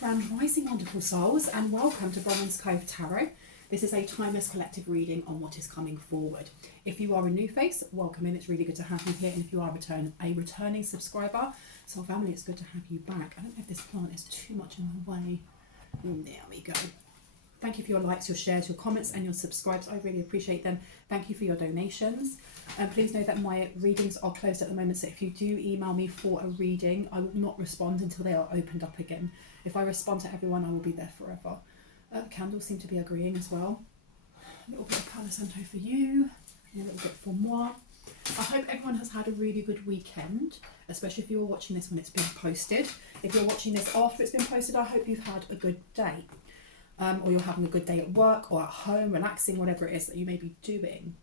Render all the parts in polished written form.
Grand Rising, wonderful souls, and welcome to Bronwen's Cove Tarot. This is a timeless collective reading on what is coming forward. If you are a new face, welcome in. It's really good to have you here. And if you are a returning subscriber, soul family, it's good to have you back. I don't know if this plant is too much in my way. There we go. Thank you for your likes, your shares, your comments, and your subscribes. I really appreciate them. Thank you for your donations. And please know that my readings are closed at the moment. So if you do email me for a reading, I will not respond until they are opened up again. If I respond to everyone, I will be there forever. Candles seem to be agreeing as well. A little bit of Palo Santo for you, and a little bit for moi. I hope everyone has had a really good weekend, especially if you're watching this when it's been posted. If you're watching this after it's been posted, I hope you've had a good day. Or you're having a good day at work or at home, relaxing, whatever it is that you may be doing.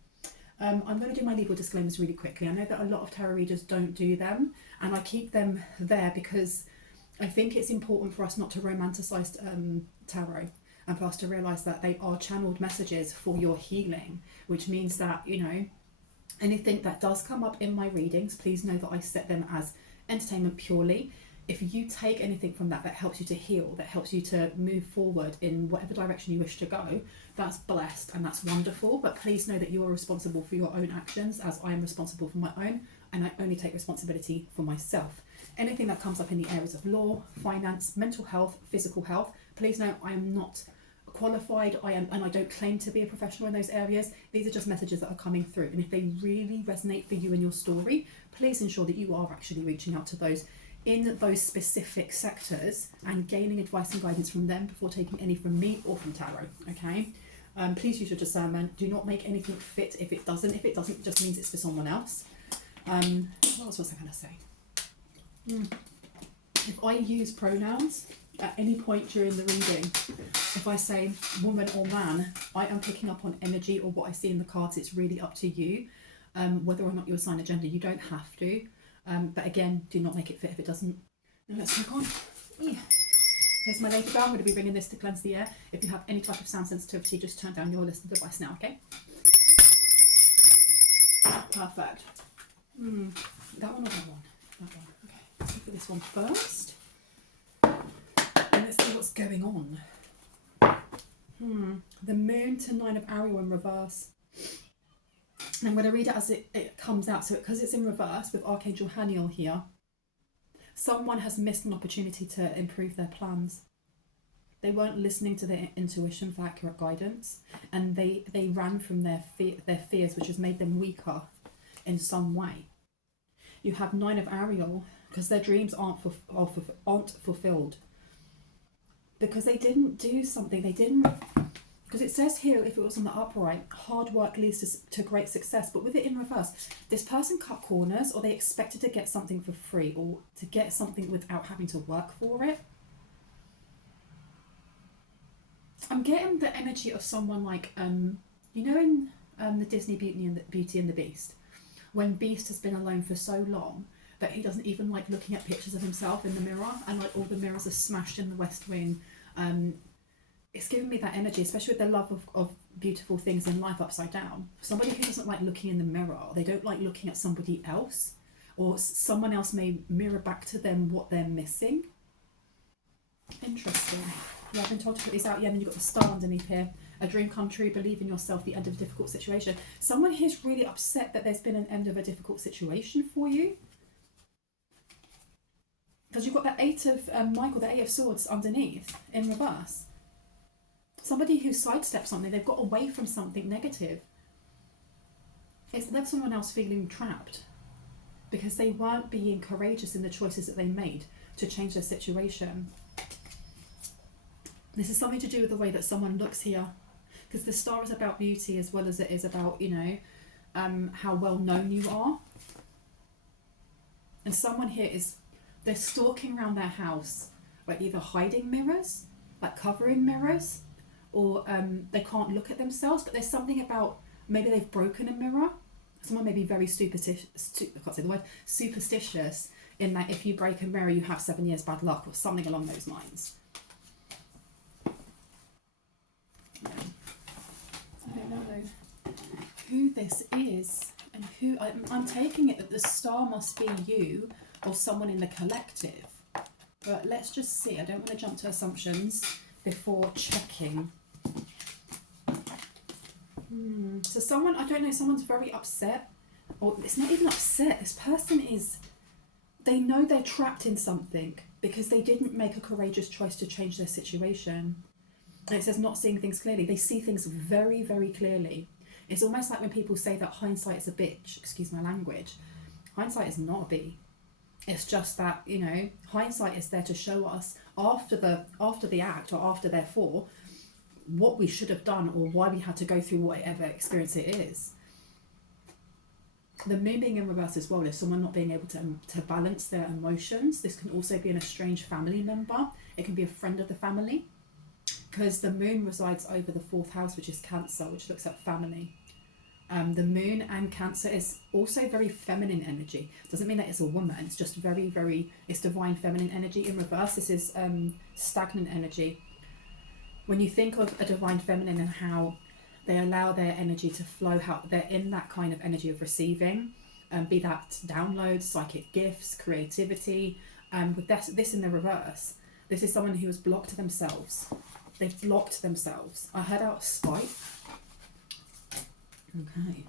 I'm going to do my legal disclaimers really quickly. I know that a lot of tarot readers don't do them, and I keep them there because I think it's important for us not to romanticize tarot, and for us to realize that they are channeled messages for your healing, which means that, you know, anything that does come up in my readings, please know that I set them as entertainment purely. If you take anything from that helps you to heal, that helps you to move forward in whatever direction you wish to go, that's blessed and that's wonderful. But please know that you are responsible for your own actions, as I am responsible for my own, and I only take responsibility for myself. Anything that comes up in the areas of law, finance, mental health, physical health, please know I am not qualified, and I don't claim to be a professional in those areas. These are just messages that are coming through, and if they really resonate for you and your story, please ensure that you are actually reaching out to those in those specific sectors and gaining advice and guidance from them before taking any from me or from tarot. Okay, please use your discernment. Do not make anything fit if it doesn't. If it doesn't, it just means it's for someone else. What else was I going to say? If I use pronouns at any point during the reading, if I say woman or man, I am picking up on energy or what I see in the cards. It's really up to you whether or not you assign a gender. You don't have to. But again, do not make it fit if it doesn't. Now let's click on. Yeah. Here's my lady Belle. I'm going to be bringing this to cleanse the air. If you have any type of sound sensitivity, just turn down your listening device now, okay? Perfect. That one or that one? That one. Okay, let's look at this one first. And let's see what's going on. The moon to 9 of Ariel in reverse. I'm going to read it as it comes out. So because it's in reverse with Archangel Haniel here, someone has missed an opportunity to improve their plans. They weren't listening to their intuition for accurate guidance, and they ran from their fears, which has made them weaker in some way. You have 9 of Ariel because their dreams aren't fulfilled because they didn't do something. They didn't. Because it says here, if it was on the upright, hard work leads to great success. But with it in reverse, this person cut corners, or they expected to get something for free, or to get something without having to work for it. I'm getting the energy of someone like, you know, in the Disney Beauty and the Beast, when Beast has been alone for so long that he doesn't even like looking at pictures of himself in the mirror, and like all the mirrors are smashed in the West Wing. It's giving me that energy, especially with the love of beautiful things in life upside down. Somebody who doesn't like looking in the mirror, they don't like looking at somebody else, or someone else may mirror back to them what they're missing. Interesting. Yeah, I've been told to put these out. Yeah, and then you've got the star underneath here. A dream come true, believe in yourself, the end of a difficult situation. Someone here's really upset that there's been an end of a difficult situation for you. Because you've got that 8 of Michael, the 8 of Swords underneath in reverse. Somebody who sidestepped something, they've got away from something negative. It's left someone else feeling trapped because they weren't being courageous in the choices that they made to change their situation. This is something to do with the way that someone looks here, because the star is about beauty as well as it is about, you know, how well known you are. And someone here they're stalking around their house, like either hiding mirrors, like covering mirrors, or they can't look at themselves, but there's something about, maybe they've broken a mirror. Someone may be very superstitious in that if you break a mirror you have 7 years bad luck, or something along those lines. I don't know who this is, and who I'm taking it that the star must be you or someone in the collective. But let's just see. I don't want to jump to assumptions before checking. So someone, I don't know, someone's very upset. Or it's not even upset. This person is, they know they're trapped in something because they didn't make a courageous choice to change their situation. And it says not seeing things clearly. They see things very, very clearly. It's almost like when people say that hindsight is a bitch, excuse my language. Hindsight is not a bee. It's just that, you know, hindsight is there to show us after the act, or after therefore, what we should have done, or why we had to go through whatever experience it is. The moon being in reverse as well is someone not being able to balance their emotions. This can also be an estranged family member. It can be a friend of the family, because the moon resides over the 4th house, which is Cancer, which looks at family. The moon and Cancer is also very feminine energy. Doesn't mean that it's a woman. It's just very, very, it's divine feminine energy. In reverse, this is stagnant energy. When you think of a divine feminine and how they allow their energy to flow, how they're in that kind of energy of receiving, be that downloads, psychic gifts, creativity. With this in the reverse, this is someone who has blocked themselves. They've blocked themselves. I heard out spite. Okay.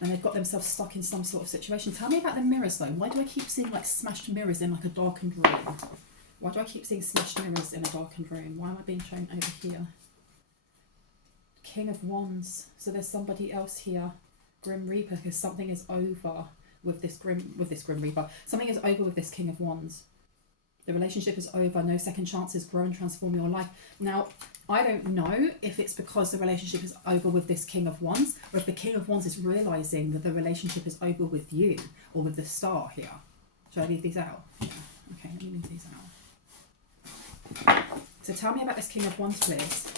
And they've got themselves stuck in some sort of situation. Tell me about the mirrors though. Why do I keep seeing like smashed mirrors in like a darkened room? Why do I keep seeing smashed mirrors in a darkened room? Why am I being shown over here? King of Wands. So there's somebody else here. Grim Reaper, because something is over with this Grim Reaper. Something is over with this King of Wands. The relationship is over. No second chances. Grow and transform your life. Now, I don't know if it's because the relationship is over with this King of Wands, or if the King of Wands is realising that the relationship is over with you, or with the star here. Should I leave these out? Yeah. Okay, let me leave these out. So tell me about this King of Wands, please.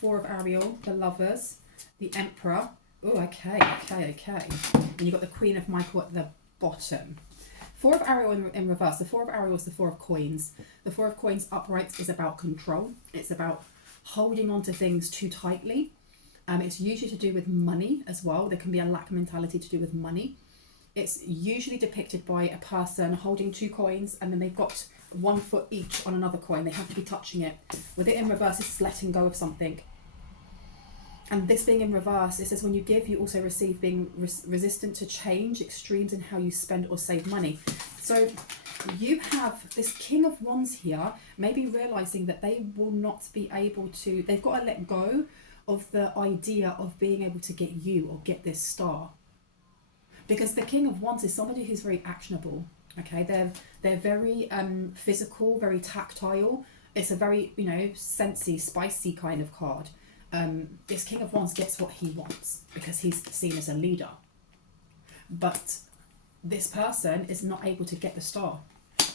4 of Ariel, the Lovers, the Emperor. Oh, okay. And you've got the Queen of Michael at the bottom. 4 of Ariel in reverse. The 4 of Ariel is the 4 of Coins. The 4 of Coins upright is about control. It's about holding on to things too tightly. It's usually to do with money as well. There can be a lack mentality to do with money. It's usually depicted by a person holding 2 coins, and then they've got 1 foot each on another coin. They have to be touching it. With it in reverse, it's letting go of something. And this being in reverse, it says when you give, you also receive, being resistant to change, extremes in how you spend or save money. So you have this King of Wands here, maybe realising that they will not be able to, they've got to let go of the idea of being able to get you or get this star. Because the King of Wands is somebody who's very actionable. Okay, they're very physical, very tactile. It's a very, you know, sensy, spicy kind of card. This King of Wands gets what he wants because he's seen as a leader. But this person is not able to get the star.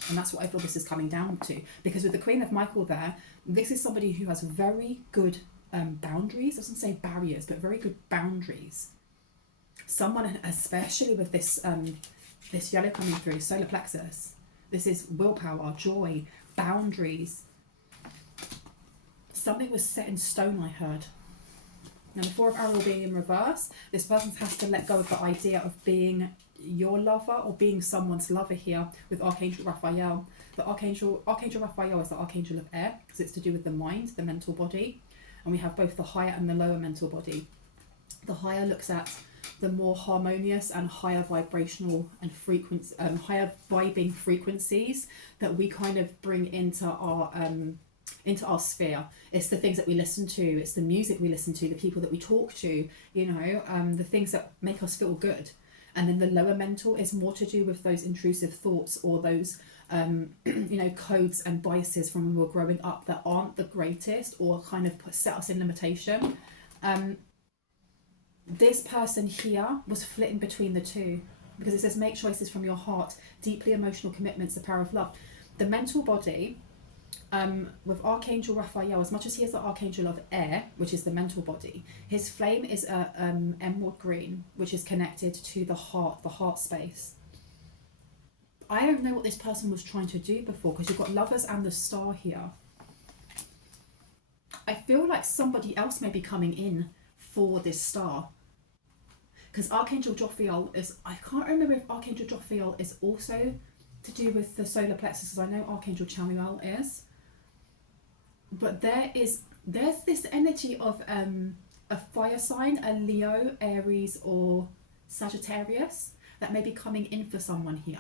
And that's what I feel this is coming down to. Because with the Queen of Michael there, this is somebody who has very good boundaries. I doesn't say barriers, but very good boundaries. Someone, especially with this this yellow coming through, solar plexus. This is willpower, joy, boundaries. Something was set in stone, I heard. Now the 4 of Ariel being in reverse, this person has to let go of the idea of being your lover or being someone's lover here with Archangel Raphael. The Archangel Raphael is the Archangel of air, because it's to do with the mind, the mental body. And we have both the higher and the lower mental body. The higher looks at the more harmonious and higher vibrational and frequency, higher vibing frequencies that we kind of bring into our sphere. It's the things that we listen to, it's the music we listen to, the people that we talk to, you know, the things that make us feel good. And then the lower mental is more to do with those intrusive thoughts or those you know, codes and biases from when we were growing up that aren't the greatest or kind of set us in limitation. This person here was flitting between the two, because it says make choices from your heart, deeply emotional commitments, the power of love. The mental body, with Archangel Raphael, as much as he is the Archangel of air, which is the mental body, his flame is a emerald green, which is connected to the heart space. I don't know what this person was trying to do before, because you've got Lovers and the Star here. I feel like somebody else may be coming in for this star, because Archangel Jophiel is, I can't remember if Archangel Jophiel is also to do with the solar plexus, because I know Archangel Chamuel is. But there's this energy of a fire sign, a Leo, Aries, or Sagittarius, that may be coming in for someone here.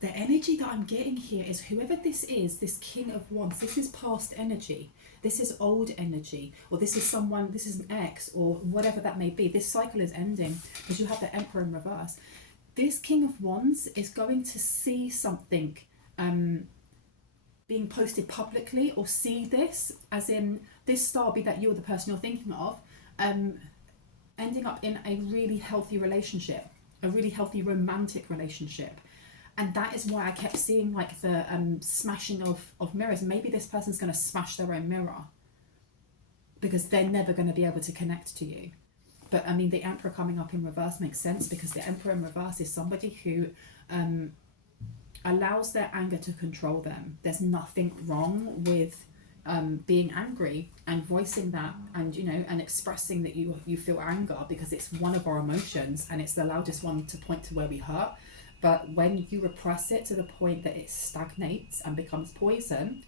The energy that I'm getting here is whoever this is, this King of Wands, this is past energy. This is old energy, or this is someone, this is an ex, or whatever that may be. This cycle is ending because you have the Emperor in reverse. This King of Wands is going to see something being posted publicly, or see this, as in this star, be that you're the person you're thinking of, ending up in a really healthy relationship, a really healthy romantic relationship. And that is why I kept seeing like the smashing of mirrors. Maybe this person's going to smash their own mirror because they're never going to be able to connect to you. But I mean, the Emperor coming up in reverse makes sense, because the Emperor in reverse is somebody who allows their anger to control them. There's nothing wrong with being angry and voicing that, and and expressing that you feel anger, because it's one of our emotions and it's the loudest one to point to where we hurt. But when you repress it to the point that it stagnates and becomes poison,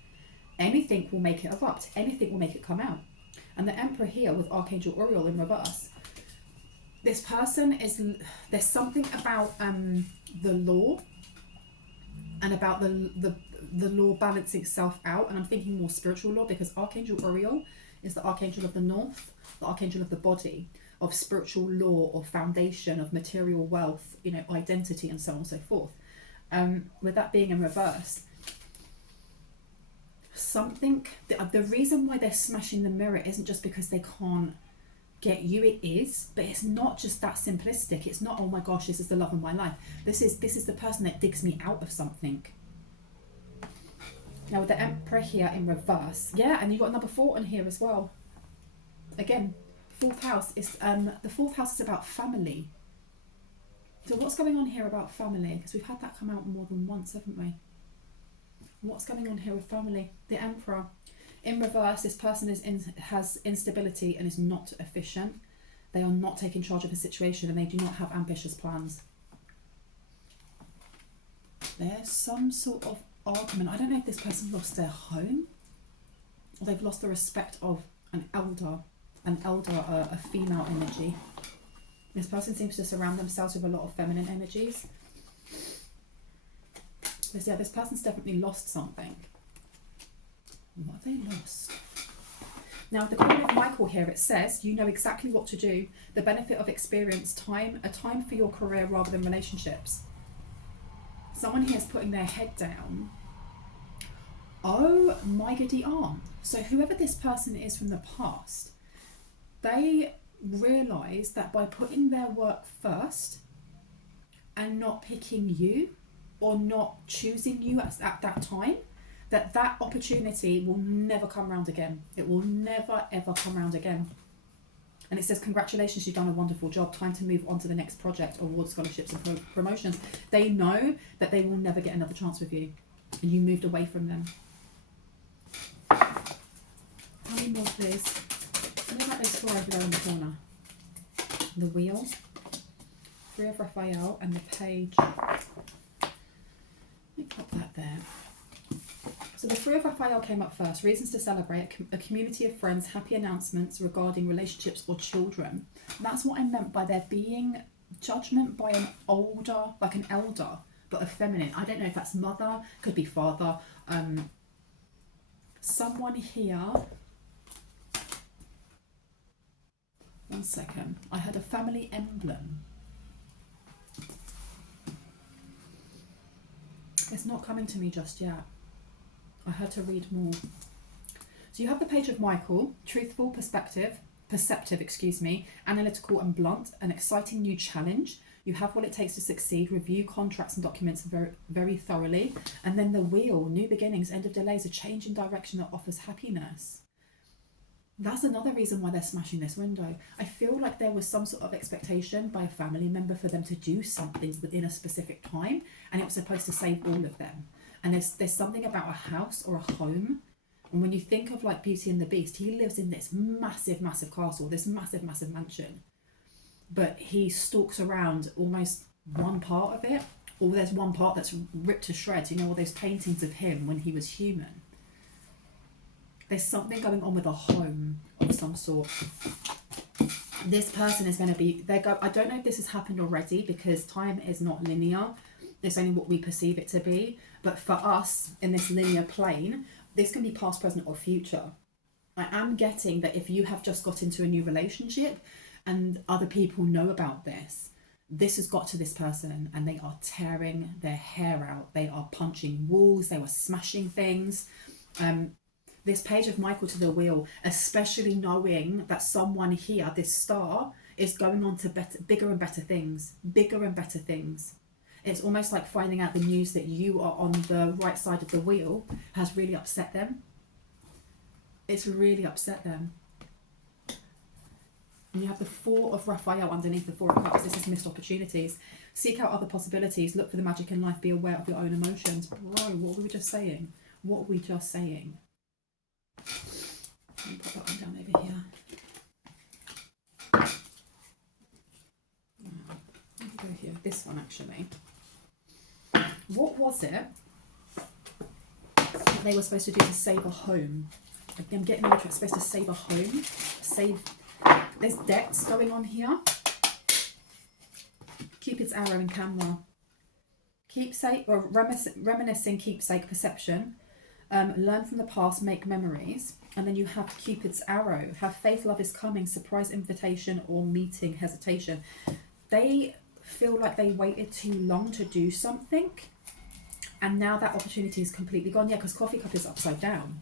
anything will make it erupt, anything will make it come out. And the Emperor here with Archangel Uriel in reverse, this person is, there's something about the law, and about the law balancing itself out. And I'm thinking more spiritual law, because Archangel Uriel is the Archangel of the North, the Archangel of the body, of spiritual law, or foundation, of material wealth, identity, and so on and so forth. With that being in reverse, the reason why they're smashing the mirror isn't just because they can't get you. It is, but it's not just that simplistic. It's not, oh my gosh, this is the love of my life. This is the person that digs me out of something. Now with the Emperor here in reverse, yeah, and you've got number 4 in here as well. Again, fourth house is the fourth house is about family. So what's going on here about family? Because we've had that come out more than once, haven't we? What's going on here with family? The Emperor in reverse. This person has instability and is not efficient. They are not taking charge of a situation, and they do not have ambitious plans. There's some sort of argument. I don't know if this person lost their home, or they've lost the respect of an elder, a female energy. This person seems to surround themselves with a lot of feminine energies. But yeah, this person's definitely lost something. What have they lost? Now, the Queen of Michael here, it says, you know exactly what to do. The benefit of experience, a time for your career rather than relationships. Someone here is putting their head down. Oh my goody aunt. So whoever this person is from the past, they realise that by putting their work first and not picking you, or not choosing you at that time, that opportunity will never come around again. It will never ever come around again. And it says, congratulations, you've done a wonderful job. Time to move on to the next project, award scholarships and promotions. They know that they will never get another chance with you, and you moved away from them. How many more, please? Look at those 4 over there in the corner. The Wheel, 3 of Raphael, and the Page. Let me pop that there. So the 3 of Raphael came up first. Reasons to celebrate, a community of friends, happy announcements regarding relationships or children. And that's what I meant by there being judgment by an older, like an elder, but a feminine. I don't know if that's mother, could be father. Someone here. One second. I had a family emblem. It's not coming to me just yet. I had to read more. So you have the Page of Michael, truthful, perceptive, analytical and blunt, an exciting new challenge. You have what it takes to succeed, review contracts and documents very, very thoroughly. And then the Wheel, new beginnings, end of delays, a change in direction that offers happiness. That's another reason why they're smashing this window. I feel like there was some sort of expectation by a family member for them to do something within a specific time, and it was supposed to save all of them. And there's something about a house or a home. And when you think of like Beauty and the Beast, he lives in this massive, massive castle, this massive, massive mansion. But he stalks around almost one part of it or there's one part that's ripped to shreds, you know, all those paintings of him when he was human. There's something going on with a home of some sort. This person is going to be, I don't know if this has happened already, because time is not linear. It's only what we perceive it to be. But for us, in this linear plane, this can be past, present, or future. I am getting that if you have just got into a new relationship and other people know about this, this has got to this person and they are tearing their hair out. They are punching walls. They were smashing things. This page of Michael to the wheel, especially knowing that someone here, this star, is going on to bigger and better things. Bigger and better things. It's almost like finding out the news that you are on the right side of the wheel has really upset them. It's really upset them. And you have the Four of Raphael underneath the Four of Cups. This is missed opportunities. Seek out other possibilities. Look for the magic in life. Be aware of your own emotions. Bro, what were we just saying? What were we just saying? Let me put that one down over here. Let me go here. This one, actually. What was it that they were supposed to do to save a home? I'm getting the it's supposed to save a home. There's debts going on here. Cupid's arrow and camera. Keepsake, or reminiscing, keepsake, perception. Learn from the past, make memories. And then you have Cupid's arrow. Have faith, love is coming, surprise invitation, or meeting, hesitation. They feel like they waited too long to do something. And now that opportunity is completely gone. Yeah, because coffee cup is upside down.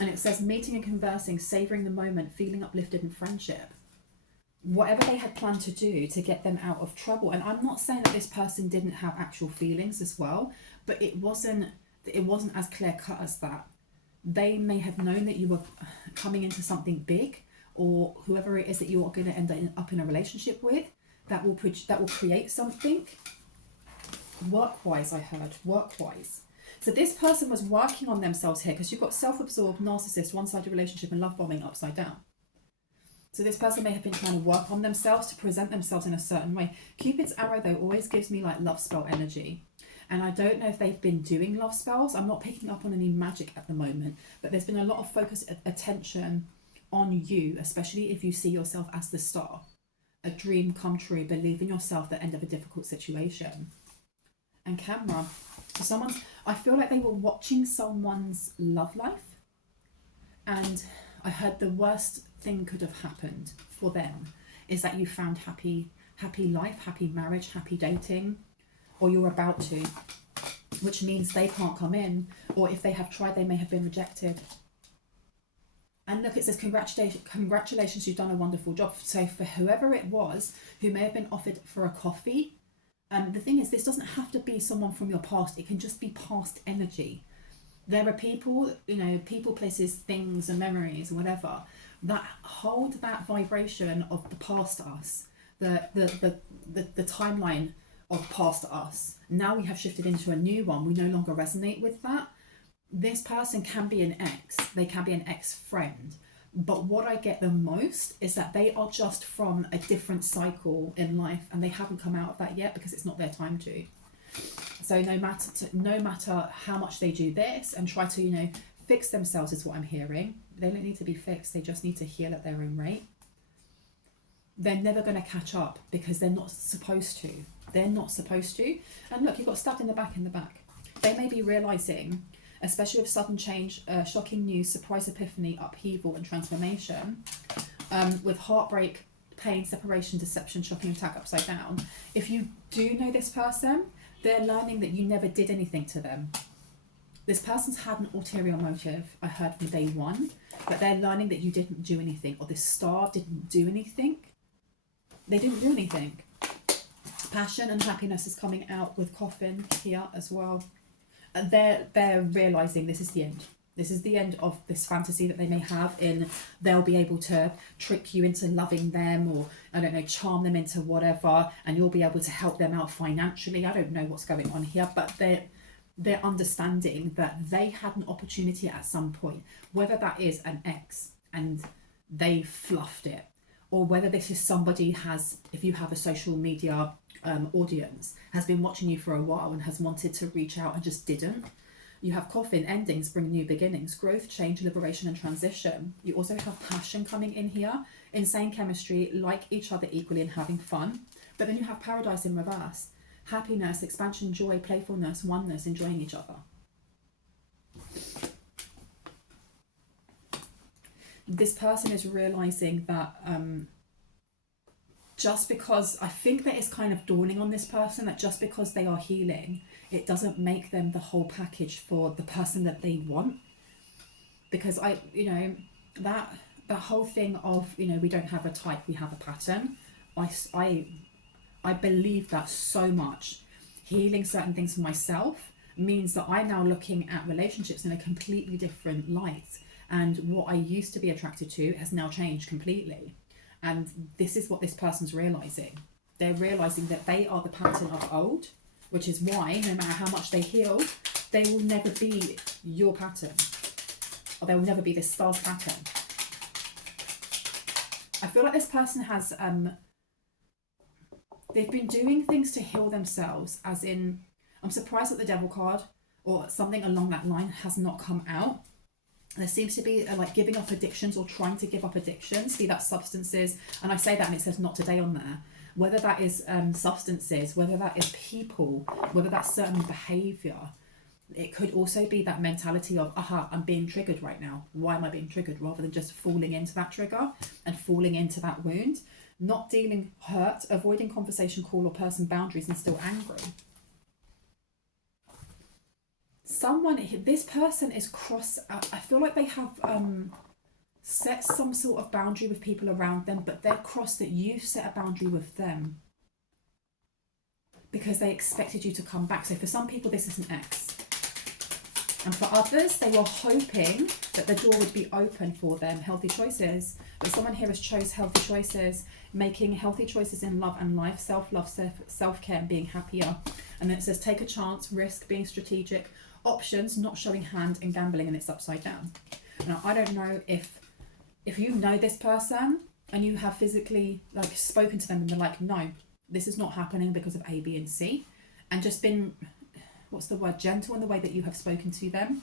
And it says meeting and conversing, savouring the moment, feeling uplifted in friendship. Whatever they had planned to do to get them out of trouble. And I'm not saying that this person didn't have actual feelings as well, but it wasn't as clear cut as that. They may have known that you were coming into something big, or whoever it is that you are going to end up in a relationship with, that will create something. Work-wise, I heard, work-wise. So this person was working on themselves here, because you've got self-absorbed, narcissist, one-sided relationship, and love bombing upside down. So this person may have been trying to work on themselves to present themselves in a certain way. Cupid's arrow, though, always gives me like love spell energy. And I don't know if they've been doing love spells. I'm not picking up on any magic at the moment, but there's been a lot of focus, attention on you, especially if you see yourself as the star. A dream come true, believe in yourself, the end of a difficult situation. And camera. So I feel like they were watching someone's love life, and I heard the worst thing could have happened for them is that you found happy life, happy marriage, happy dating, or you're about to, which means they can't come in, or if they have tried, they may have been rejected. And look, it says congratulations, you've done a wonderful job. So for whoever it was who may have been offered for a coffee, the thing is, this doesn't have to be someone from your past. It can just be past energy. There are people, people, places, things, and memories, and whatever, that hold that vibration of the past us, the timeline of past us. Now we have shifted into a new one. We no longer resonate with that. This person can be an ex. They can be an ex-friend. But what I get the most is that they are just from a different cycle in life, and they haven't come out of that yet because it's not their time to. So no matter how much they do this and try to, fix themselves, is what I'm hearing. They don't need to be fixed. They just need to heal at their own rate. They're never going to catch up because they're not supposed to. They're not supposed to. And look, you got stabbed in the back. They may be realising, especially with sudden change, shocking news, surprise epiphany, upheaval and transformation, with heartbreak, pain, separation, deception, shocking attack upside down. If you do know this person, they're learning that you never did anything to them. This person's had an ulterior motive, I heard from day one, but they're learning that you didn't do anything, or this star didn't do anything. They didn't do anything. Passion and happiness is coming out with coffin here as well. And they're realising this is the end. This is the end of this fantasy that they may have in they'll be able to trick you into loving them, or, I don't know, charm them into whatever, and you'll be able to help them out financially. I don't know what's going on here, but they're understanding that they had an opportunity at some point, whether that is an ex and they fluffed it, or whether this is somebody if you have a social media audience has been watching you for a while and has wanted to reach out and just didn't. You have coffin, endings bring new beginnings, growth, change, liberation and transition. You also have passion coming in here, insane chemistry, like each other equally and having fun. But then you have paradise in reverse, happiness, expansion, joy, playfulness, oneness, enjoying each other. This person is realizing that just because, I think that it's kind of dawning on this person that just because they are healing, it doesn't make them the whole package for the person that they want. Because that whole thing of, we don't have a type, we have a pattern. I believe that so much. Healing certain things for myself means that I'm now looking at relationships in a completely different light. And what I used to be attracted to has now changed completely. And this is what this person's realizing. They're realizing that they are the pattern of old, which is why no matter how much they heal, they will never be your pattern, or they will never be this star's pattern. I feel like this person has, they've been doing things to heal themselves, as in, I'm surprised that the devil card or something along that line has not come out. There seems to be like giving up addictions or trying to give up addictions, be that substances, and I say that and it says not today on there, whether that is substances, whether that is people, whether that's certain behaviour. It could also be that mentality of, aha, I'm being triggered right now. Why am I being triggered? Rather than just falling into that trigger and falling into that wound, not dealing hurt, avoiding conversation, call or person boundaries and still angry. This person is I feel like they have set some sort of boundary with people around them, but they're crossed that you've set a boundary with them because they expected you to come back. So for some people, this is an ex. And for others, they were hoping that the door would be open for them, healthy choices. But someone here has chose healthy choices, making healthy choices in love and life, self-love, self-care and being happier. And then it says take a chance, risk, being strategic, options, not showing hand and gambling, and it's upside down. Now, I don't know if you know this person and you have physically like spoken to them and they're like, no, this is not happening because of A, B and C, and just been, gentle in the way that you have spoken to them.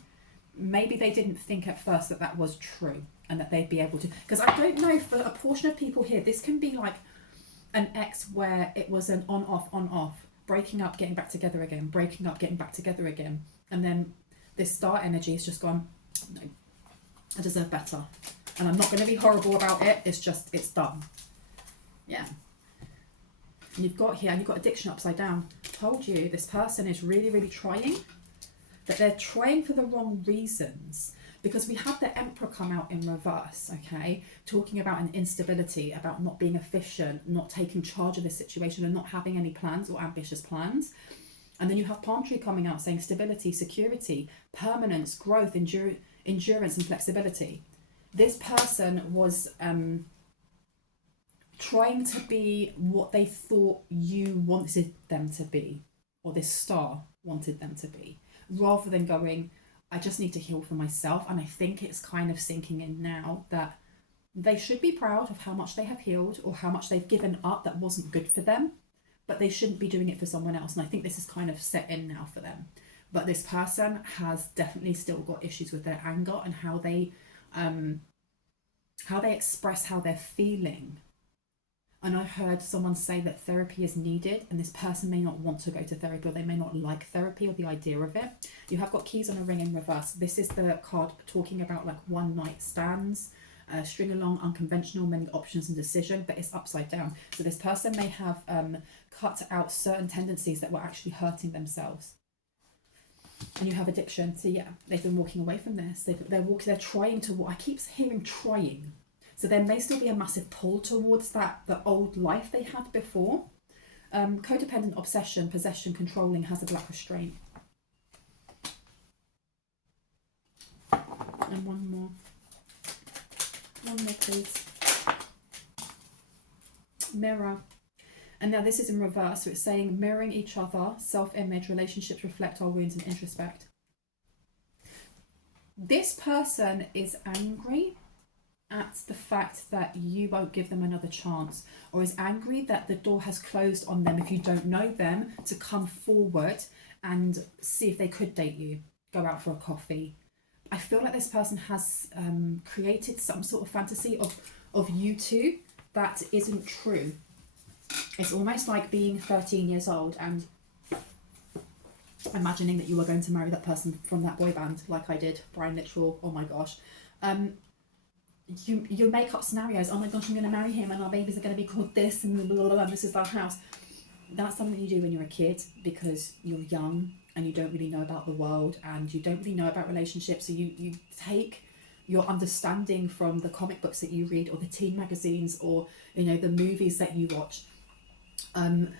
Maybe they didn't think at first that that was true and that they'd be able to, because I don't know, for a portion of people here, this can be like an ex where it was an on-off, breaking up, getting back together again, breaking up, getting back together again. And then this star energy has just gone, no, I deserve better. And I'm not going to be horrible about it. It's done. Yeah. And you've got addiction upside down. Told you, this person is really, really trying, but they're trying for the wrong reasons. Because we had the Emperor come out in reverse, okay? Talking about an instability, about not being efficient, not taking charge of the situation and not having any plans or ambitious plans. And then you have Palm Tree coming out saying stability, security, permanence, growth, endurance and flexibility. This person was trying to be what they thought you wanted them to be, or this star wanted them to be, rather than going, I just need to heal for myself. And I think it's kind of sinking in now that they should be proud of how much they have healed or how much they've given up that wasn't good for them, but they shouldn't be doing it for someone else. And I think this is kind of set in now for them. But this person has definitely still got issues with their anger and how they express how they're feeling. And I heard someone say that therapy is needed, and this person may not want to go to therapy, or they may not like therapy or the idea of it. You have got keys on a ring in reverse. This is the card talking about like one night stands, string along, unconventional, many options and decision, but it's upside down. So this person may have cut out certain tendencies that were actually hurting themselves. And you have addiction. So yeah, they've been walking away from this. They're trying to, I keep hearing trying. So there may still be a massive pull towards the old life they had before. Codependent, obsession, possession, controlling, has a black restraint. And one more. One more, please. Mirror. And now this is in reverse. So it's saying mirroring each other, self-image, relationships reflect our wounds and introspect. This person is angry at the fact that you won't give them another chance, or is angry that the door has closed on them if you don't know them to come forward and see if they could date you, go out for a coffee. I feel like this person has created some sort of fantasy of you two that isn't true. It's almost like being 13 years old and imagining that you were going to marry that person from that boy band, like I did, Brian Littrell. Oh my gosh. You make up scenarios. Oh my gosh, I'm going to marry him and our babies are going to be called this and blah, blah, blah, and this is our house. That's something you do when you're a kid because you're young and you don't really know about the world and you don't really know about relationships. So you take your understanding from the comic books that you read or the teen magazines or, you know, the movies that you watch. And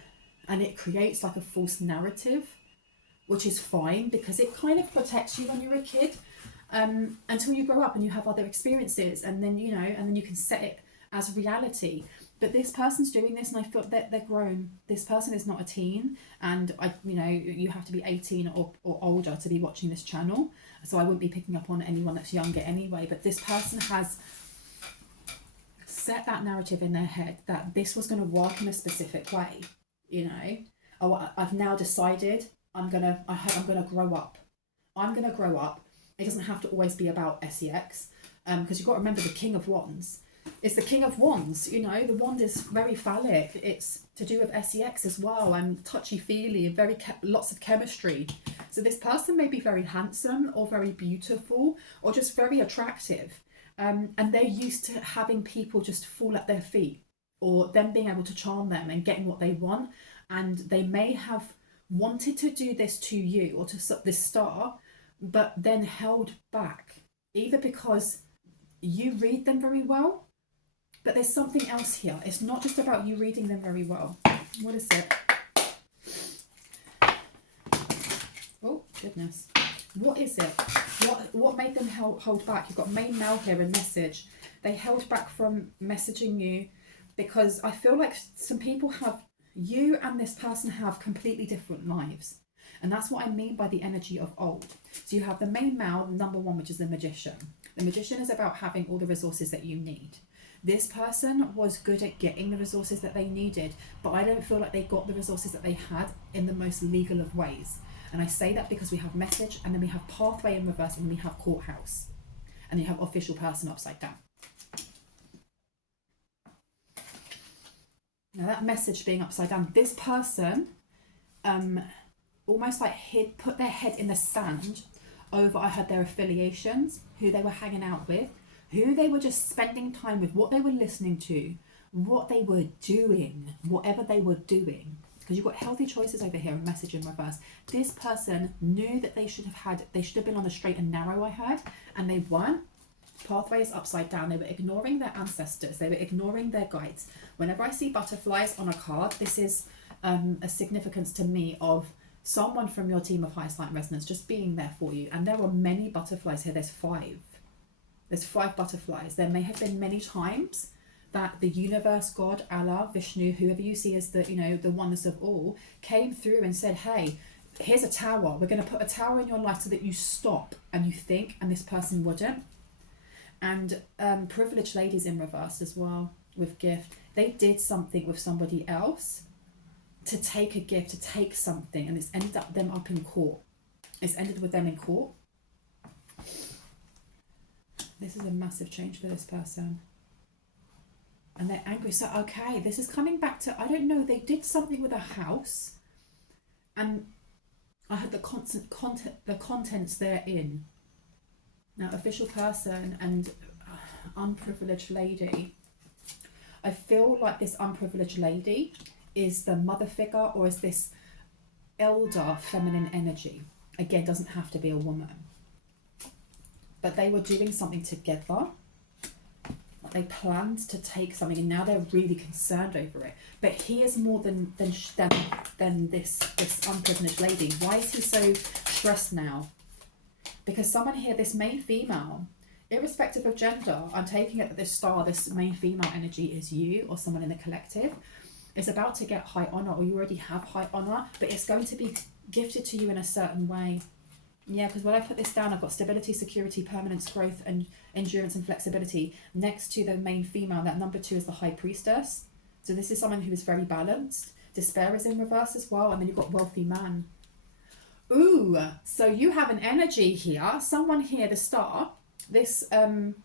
it creates like a false narrative, which is fine because it kind of protects you when you're a kid. Until you grow up and you have other experiences, and then you know, and then you can set it as reality. But this person's doing this, and I feel that they're grown. This person is not a teen, and you have to be 18 or older to be watching this channel. So I wouldn't be picking up on anyone that's younger anyway. But this person has set that narrative in their head that this was going to work in a specific way. You know, I've now decided I'm gonna grow up. I'm gonna grow up. It doesn't have to always be about sex, because you've got to remember the King of Wands. It's the King of Wands, you know, the wand is very phallic. It's to do with sex as well, and touchy-feely, and lots of chemistry. So this person may be very handsome or very beautiful or just very attractive. And they're used to having people just fall at their feet or them being able to charm them and getting what they want. And they may have wanted to do this to you or to this star, but then held back, either because you read them very well, but there's something else here. It's not just about you reading them very well. What is it? Oh, goodness. What is it? What made them hold back? You've got main male here and message. They held back from messaging you because I feel like some people you and this person have completely different lives. And that's what I mean by the energy of old. So you have the main male, number one, which is the magician. The magician is about having all the resources that you need. This person was good at getting the resources that they needed, but I don't feel like they got the resources that they had in the most legal of ways. And I say that because we have message, and then we have pathway in reverse, and then we have courthouse. And you have official person upside down. Now that message being upside down, this person almost like put their head in the sand over, I heard, their affiliations, who they were hanging out with, who they were just spending time with, what they were listening to, what they were doing, whatever they were doing. Because you've got healthy choices over here, and message in reverse. This person knew that they should have been on the straight and narrow, I heard, and they weren't. Pathway is upside down. They were ignoring their ancestors. They were ignoring their guides. Whenever I see butterflies on a card, this is a significance to me of someone from your team of highest light resonance just being there for you. And there are many butterflies here. There's 5. There's 5 butterflies. There may have been many times that the universe, God, Allah, Vishnu, whoever you see as the oneness of all, came through and said, hey, here's a tower. We're going to put a tower in your life so that you stop and you think, and this person wouldn't. And privileged ladies in reverse as well with gift. They did something with somebody else to take a gift, to take something, and it's ended up them up in court. It's ended with them in court. This is a massive change for this person. And they're angry. So, okay, this is coming back to, I don't know, they did something with a house. And I had the contents therein. Now, official person and unprivileged lady. I feel like this unprivileged lady is the mother figure, or is this elder feminine energy. Again, doesn't have to be a woman. But they were doing something together. They planned to take something, and now they're really concerned over it. But he is more than this unprivileged lady. Why is he so stressed now? Because someone here, this main female, irrespective of gender, I'm taking it that this main female energy is you or someone in the collective, is about to get high honor, or you already have high honor, but it's going to be gifted to you in a certain way. Yeah, because when I put this down, I've got stability, security, permanence, growth, and endurance and flexibility. Next to the main female, that number 2 is the high priestess. So this is someone who is very balanced. Despair is in reverse as well. And then you've got wealthy man. Ooh, so you have an energy here. Someone here, the star, this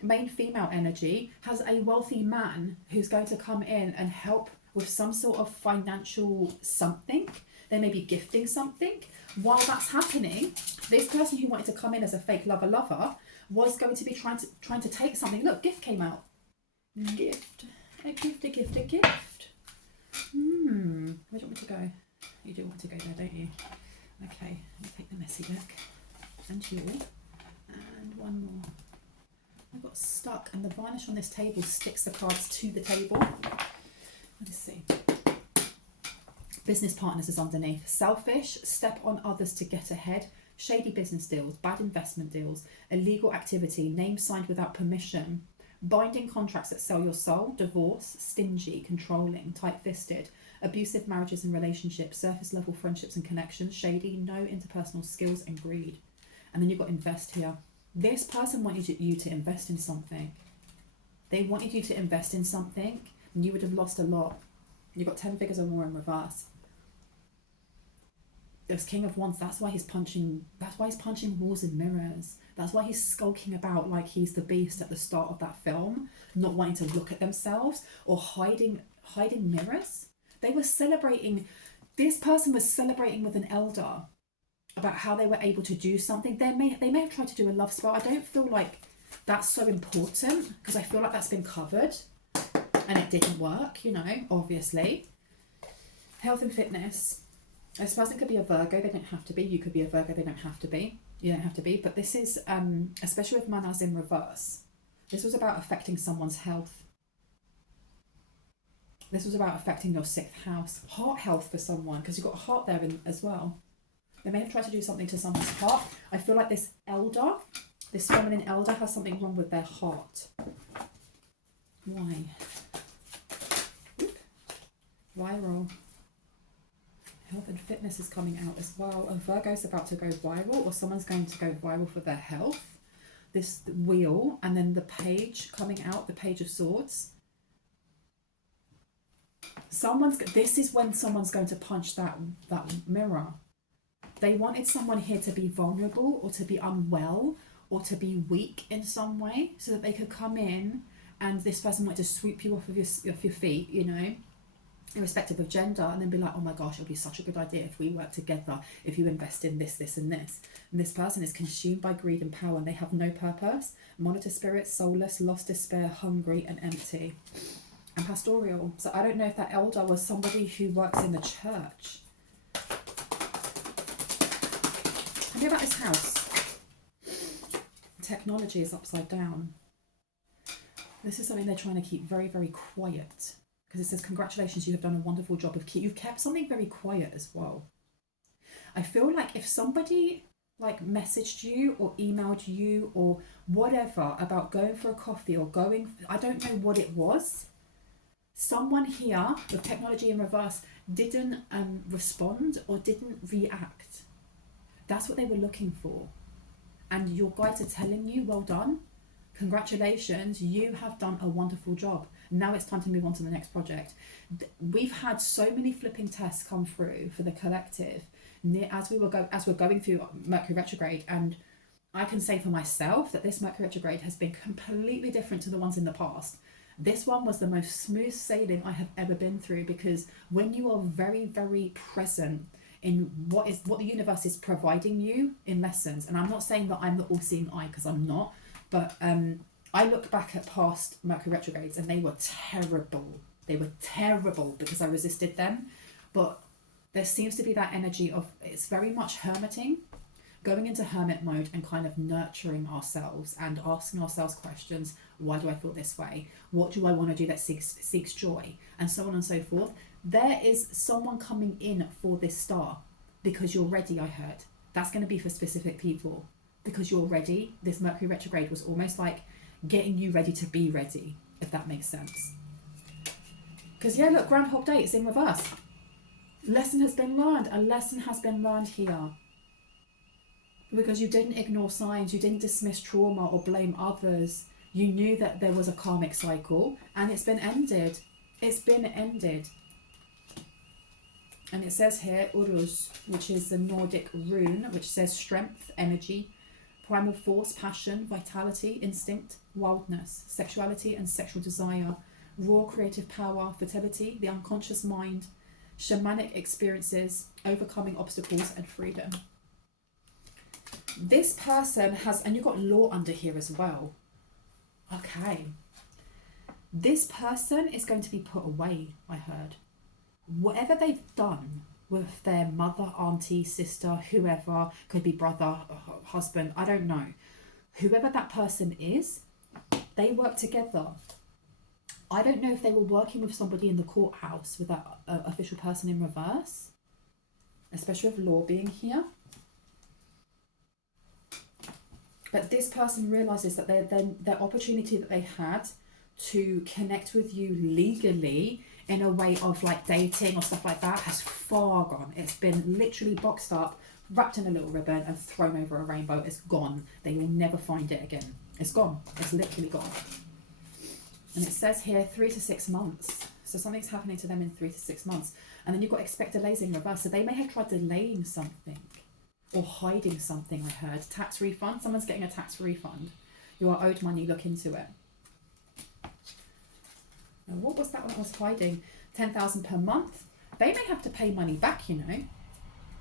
main female energy, has a wealthy man who's going to come in and help with some sort of financial something. They may be gifting something. While that's happening, this person who wanted to come in as a fake lover was going to be trying to take something. Look, gift came out. Gift. A gift, a gift, a gift. Where do you want me to go? You do want to go there, don't you? Okay, let me take the messy deck. And you. And one more. I got stuck, and the varnish on this table sticks the cards to the table. Let's see. Business partners is underneath. Selfish, step on others to get ahead. Shady business deals, bad investment deals, illegal activity, name signed without permission. Binding contracts that sell your soul. Divorce, stingy, controlling, tight-fisted. Abusive marriages and relationships, surface level friendships and connections, shady, no interpersonal skills, and greed. And then you've got invest here. This person wanted you to invest in something. They wanted you to invest in something, and you would have lost a lot. You've got 10 figures or more in reverse. This King of Wands, that's why he's punching walls and mirrors. That's why he's skulking about like he's the beast at the start of that film, not wanting to look at themselves or hiding mirrors. They were celebrating, this person was celebrating with an elder about how they were able to do something. They may have tried to do a love spell. I don't feel like that's so important because I feel like that's been covered and it didn't work, you know, obviously. Health and fitness. This person could be a Virgo, they don't have to be. You could be a Virgo, they don't have to be. You don't have to be. But this is, especially with manas in reverse, this was about affecting someone's health. This was about affecting your 6th house. Heart health for someone, because you've got a heart there as well. They may have tried to do something to someone's heart. I feel like this elder, this feminine elder, has something wrong with their heart. Why? Oop. Viral. Health and fitness is coming out as well. A Virgo's about to go viral, or someone's going to go viral for their health. This wheel, and then the page coming out, the Page of Swords. This is when someone's going to punch that mirror. They wanted someone here to be vulnerable or to be unwell or to be weak in some way so that they could come in and this person wanted to sweep you off of your feet, you know, irrespective of gender, and then be like, oh my gosh, it'll be such a good idea if we work together, if you invest in this, this and this. And this person is consumed by greed and power and they have no purpose. Monitor spirits, soulless, lost, despair, hungry and empty. And pastoral. So I don't know if that elder was somebody who works in the church. Tell me about this house. Technology is upside down. This is something they're trying to keep very, very quiet. Because it says, congratulations, you have done a wonderful job of you've kept something very quiet as well. I feel like if somebody like messaged you or emailed you or whatever about going for a coffee or I don't know what it was. Someone here with technology in reverse didn't respond or didn't react. That's what they were looking for. And your guides are telling you, well done. Congratulations, you have done a wonderful job. Now it's time to move on to the next project. We've had so many flipping tests come through for the collective as we're going through Mercury retrograde, and I can say for myself that this Mercury retrograde has been completely different to the ones in the past. This one was the most smooth sailing I have ever been through, because when you are very, very present in what the universe is providing you in lessons, and I'm not saying that I'm the all-seeing eye, because I'm not, but I look back at past Mercury retrogrades and they were terrible. They were terrible because I resisted them. But there seems to be that energy of, it's very much hermiting, going into hermit mode and kind of nurturing ourselves and asking ourselves questions. Why do I feel this way? What do I want to do that seeks joy? And so on and so forth. There is someone coming in for this star because you're ready, I heard. That's going to be for specific people. Because you're ready. This Mercury retrograde was almost like getting you ready to be ready, if that makes sense. Because yeah, look, Groundhog Day, it's in reverse. Lesson has been learned. A lesson has been learned here. Because you didn't ignore signs, you didn't dismiss trauma or blame others. You knew that there was a karmic cycle and it's been ended. It's been ended. And it says here, Uruz, which is the Nordic rune, which says strength, energy, primal force, passion, vitality, instinct, wildness, sexuality and sexual desire, raw creative power, fertility, the unconscious mind, shamanic experiences, overcoming obstacles and freedom. This person has, and you've got law under here as well. Okay. This person is going to be put away, I heard. Whatever they've done with their mother, auntie, sister, whoever, could be brother, husband, I don't know. Whoever that person is, they work together. I don't know if they were working with somebody in the courthouse with that official person in reverse, especially with law being here. But this person realises that their opportunity that they had to connect with you legally in a way of like dating or stuff like that has far gone. It's been literally boxed up, wrapped in a little ribbon and thrown over a rainbow. It's gone. They will never find it again. It's gone. It's literally gone. And it says here 3 to 6 months. So something's happening to them in 3 to 6 months. And then you've got expect delays in reverse. So they may have tried delaying something or hiding something, I heard. Tax refund. Someone's getting a tax refund. You are owed money. Look into it. Now, what was that one I was hiding? 10,000 per month. They may have to pay money back, you know.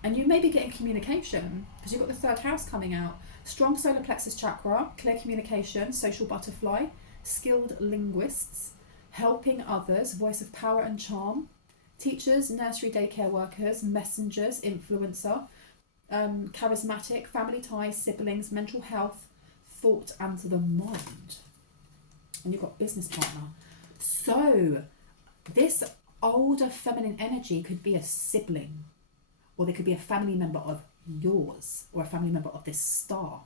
And you may be getting communication because you've got the third house coming out. Strong solar plexus chakra, clear communication, social butterfly, skilled linguists, helping others, voice of power and charm, teachers, nursery daycare workers, messengers, influencer, charismatic, family ties, siblings, mental health, thought and the mind. And you've got business partner. So this older feminine energy could be a sibling, or they could be a family member of yours, or a family member of this star.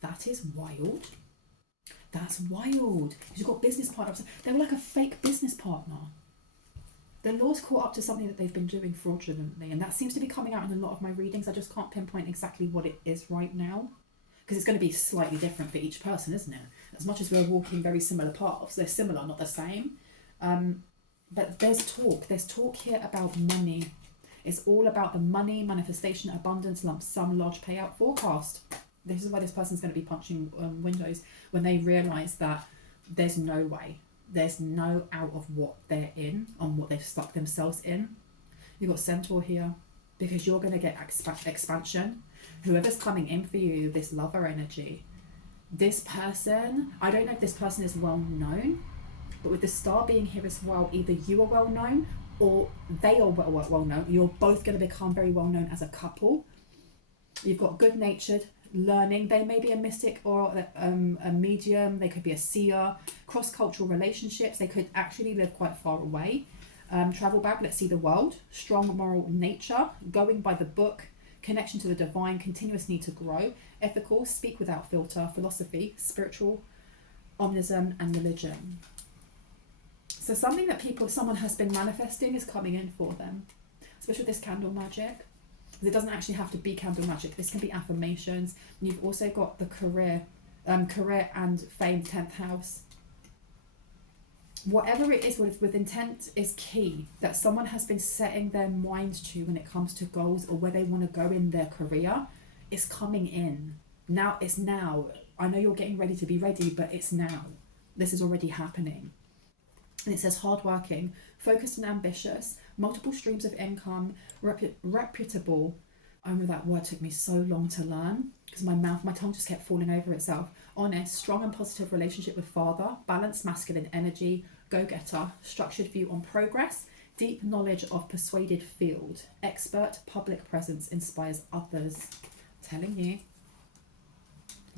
That is wild. That's wild. You've got business partners. They were like a fake business partner. The law's caught up to something that they've been doing fraudulently, and that seems to be coming out in a lot of my readings. I just can't pinpoint exactly what it is right now, because it's going to be slightly different for each person, isn't it? As much as we're walking very similar paths, they're similar, not the same. But there's talk here about money. It's all about the money, manifestation, abundance, lump sum, large payout forecast. This is why this person's going to be punching windows when they realise that there's no way. There's no out of what they're in, on what they've stuck themselves in. You've got Centaur here, because you're going to get expansion. Whoever's coming in for you, this lover energy, this person, I don't know if this person is well known, but with the star being here as well, either you are well known or they are well known. You're both going to become very well known as a couple. You've got good natured, learning. They may be a mystic or a medium. They could be a seer. Cross-cultural relationships. They could actually live quite far away. Travel bag, let's see the world. Strong moral nature, going by the book, connection to the divine, continuous need to grow, ethical, speak without filter, philosophy, spiritual, omnism and religion. So something that someone has been manifesting is coming in for them, especially with this candle magic. It doesn't actually have to be candle magic. This can be affirmations. And you've also got the career and fame, 10th house. Whatever it is with intent is key, that someone has been setting their mind to when it comes to goals or where they want to go in their career. It's coming in. Now, it's now. I know you're getting ready to be ready, but it's now. This is already happening. And it says hardworking, focused and ambitious, multiple streams of income, reputable. I remember that word took me so long to learn because my tongue just kept falling over itself. Honest, strong and positive relationship with father, balanced masculine energy, go-getter, structured view on progress, deep knowledge of persuaded field, expert public presence, inspires others. I'm telling you,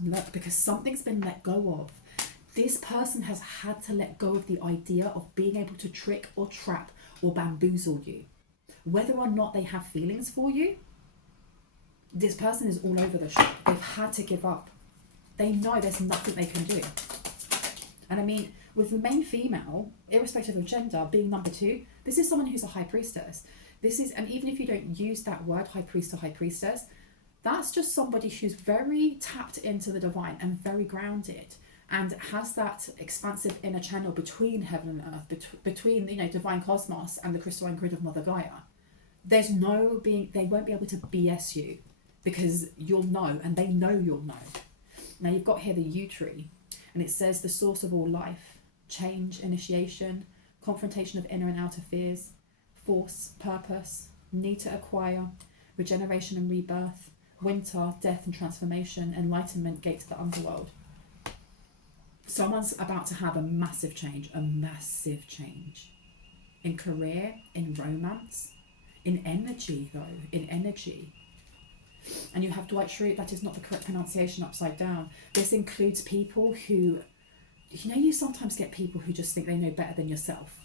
look, because something's been let go of. This person has had to let go of the idea of being able to trick or trap or bamboozle you. Whether or not they have feelings for you, this person is all over the shop. They've had to give up. They know there's nothing they can do. And I mean, with the main female, irrespective of gender, being number 2, this is someone who's a high priestess. And even if you don't use that word, high priest or high priestess, That's just somebody who's very tapped into the divine and very grounded, and has that expansive inner channel between heaven and earth, between, you know, divine cosmos and the crystalline grid of Mother Gaia. There's no being, they won't be able to BS you, because you'll know, and they know you'll know. Now you've got here the yew tree, and it says the source of all life, change, initiation, confrontation of inner and outer fears, force, purpose, need to acquire, regeneration and rebirth, winter, death and transformation, enlightenment, gate to the underworld. Someone's about to have a massive change in career, in romance, in energy though, in energy. And you have Dwight Schrute, that is not the correct pronunciation, upside down. This includes people who, you know, you sometimes get people who just think they know better than yourself.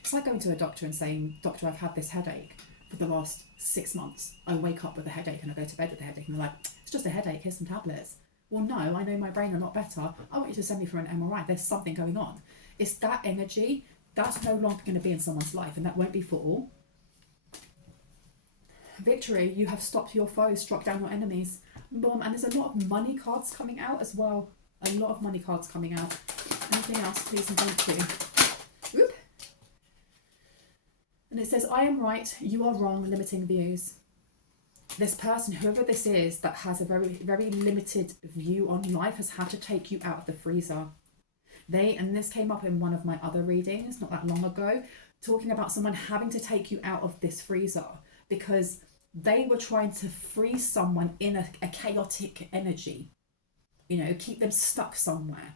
It's like going to a doctor and saying, doctor, I've had this headache for the last 6 months. I wake up with a headache and I go to bed with a headache, and they're like, it's just a headache, here's some tablets. Well, no, I know my brain a lot better. I want you to send me for an MRI. There's something going on. It's that energy that's no longer going to be in someone's life, and that won't be for all. Victory, you have stopped your foes, struck down your enemies. Boom, and there's a lot of money cards coming out as well. A lot of money cards coming out. Anything else, please and thank you. Whoop. And it says, I am right, you are wrong, limiting views. This person, whoever this is, that has a very, very limited view on life, has had to take you out of the freezer. And this came up in one of my other readings not that long ago, talking about someone having to take you out of this freezer because they were trying to freeze someone in a chaotic energy, you know, keep them stuck somewhere.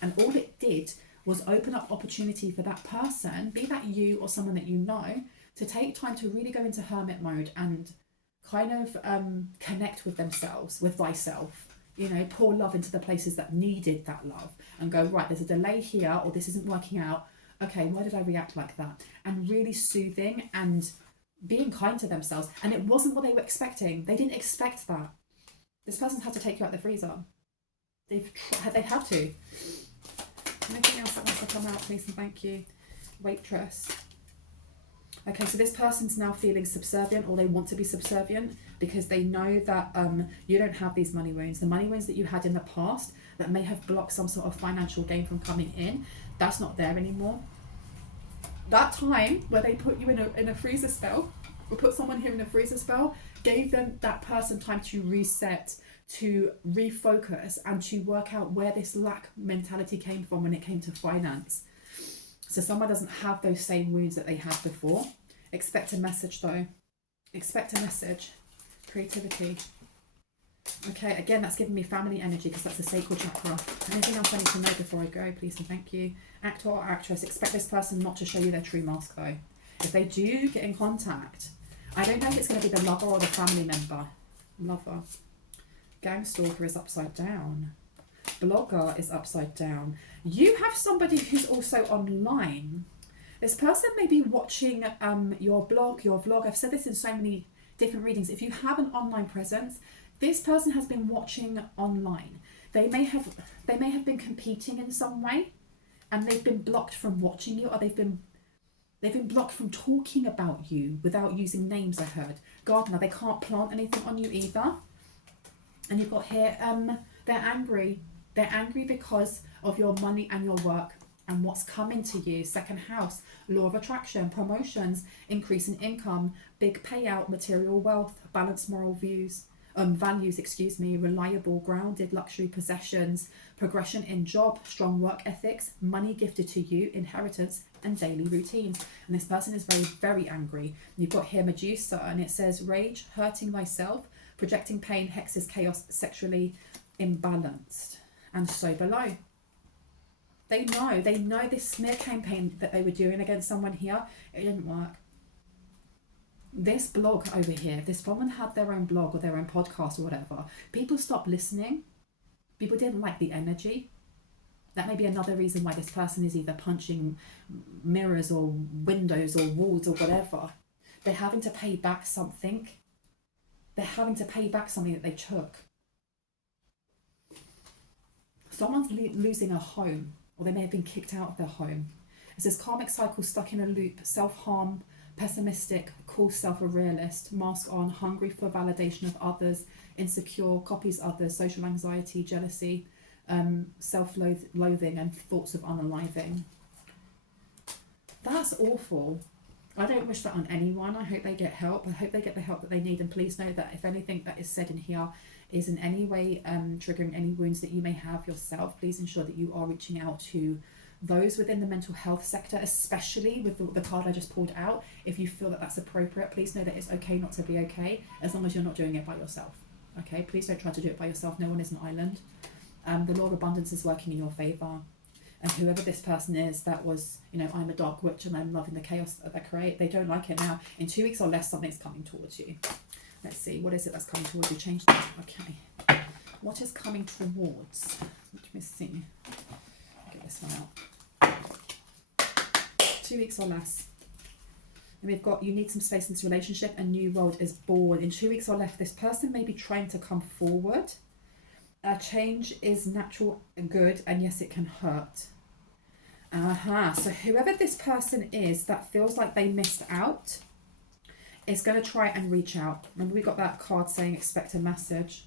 And all it did was open up opportunity for that person, be that you or someone that you know, to take time to really go into hermit mode and kind of connect with themselves, with thyself, you know, pour love into the places that needed that love, and go, right, there's a delay here, or this isn't working out. Okay, why did I react like that? And really soothing and being kind to themselves. And it wasn't what they were expecting. They didn't expect that. This person's had to take you out the freezer. They've had to. Anything else that wants to come out, please and thank you. Waitress. Okay, so this person's now feeling subservient, or they want to be subservient because they know that you don't have these money wounds. The money wounds that you had in the past that may have blocked some sort of financial gain from coming in, that's not there anymore. That time where they put you in a freezer spell, or put someone here in a freezer spell, gave them, that person, time to reset, to refocus, and to work out where this lack mentality came from when it came to finance. So someone doesn't have those same wounds that they had before. Expect a message though. Expect a message. Creativity. Okay, again, that's giving me family energy because that's a sacral chakra. Anything else I need to know before I go, please and thank you. Actor or actress, expect this person not to show you their true mask though. If they do get in contact, I don't know if it's going to be the lover or the family member. Lover. Gang stalker is upside down. Blogger is upside down. You have somebody who's also online. This person may be watching your blog, your vlog. I've said this in so many different readings. If you have an online presence, this person has been watching online. They may have been competing in some way, and they've been blocked from watching you, or they've been blocked from talking about you without using names. I heard gardener. They can't plant anything on you either. And you've got here, they're angry. They're angry because of your money and your work and what's coming to you. Second house, law of attraction, promotions, increase in income, big payout, material wealth, balanced moral values, reliable, grounded, luxury possessions, progression in job, strong work ethics, money gifted to you, inheritance, and daily routines. And this person is very, very angry. You've got here Medusa, and it says rage, hurting thyself, projecting pain, hexes, chaos, sexually imbalanced. And so below. They know this smear campaign that they were doing against someone here, it didn't work. This blog over here, if this woman had their own blog or their own podcast or whatever, people stopped listening. People didn't like the energy. That may be another reason why this person is either punching mirrors or windows or walls or whatever. They're having to pay back something. They're having to pay back something that they took. Someone's losing a home, or they may have been kicked out of their home. It says karmic cycle, stuck in a loop, self-harm, pessimistic, call self a realist, mask on, hungry for validation of others, insecure, copies others, social anxiety, jealousy, self-loathing and thoughts of unaliving. That's awful. I don't wish that on anyone. I hope they get help. I hope they get the help that they need. And please know that if anything that is said in here is in any way triggering any wounds that you may have yourself, please ensure that you are reaching out to those within the mental health sector, especially with the card I just pulled out. If you feel that that's appropriate, please know that it's okay not to be okay, as long as you're not doing it by yourself. Okay, please don't try to do it by yourself. No one is an island. The law of abundance is working in your favour. And whoever this person is that was, you know, I'm a dark witch and I'm loving the chaos that they create, they don't like it now. In 2 weeks or less, something's coming towards you. Let's see, what is it that's coming towards you? Change that. Okay. What is coming towards? Let me see. Get this one out. 2 weeks or less. And we've got, you need some space in this relationship. A new world is born. In 2 weeks or less, this person may be trying to come forward. Change is natural and good, and yes, it can hurt. So whoever this person is that feels like they missed out is going to try and reach out. Remember, we got that card saying expect a message.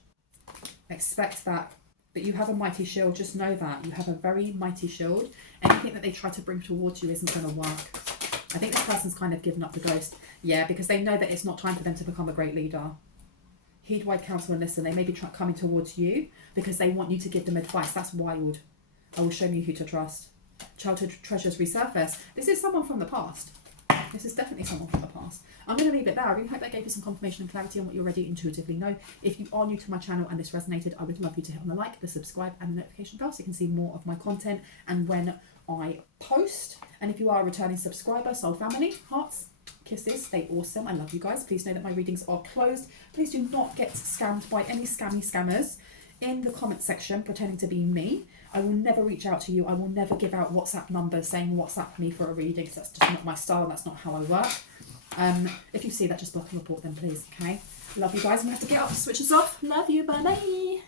Expect that. But you have a mighty shield. Just know that. You have a very mighty shield. Anything that they try to bring towards you isn't going to work. I think this person's kind of given up the ghost. Yeah, because they know that it's not time for them to become a great leader. Heed wide counsel and listen. They may be coming towards you because they want you to give them advice. That's wild. I will show you who to trust. Childhood treasures resurface. This is someone from the past. This is definitely someone from the past. I'm going to leave it there. I really hope that gave you some confirmation and clarity on what you already intuitively know. If you are new to my channel and this resonated, I would love you to hit on the like, the subscribe and the notification bell so you can see more of my content and when I post. And if you are a returning subscriber, soul family, hearts, kisses, stay awesome. I love you guys. Please know that my readings are closed. Please do not get scammed by any scammers in the comment section pretending to be me. I will never reach out to you. I will never give out WhatsApp numbers saying WhatsApp me for a reading. That's just not my style. That's not how I work. If you see that, just block and report them, please. Okay. Love you guys. I'm going to have to get up. Switch us off. Love you. Bye bye.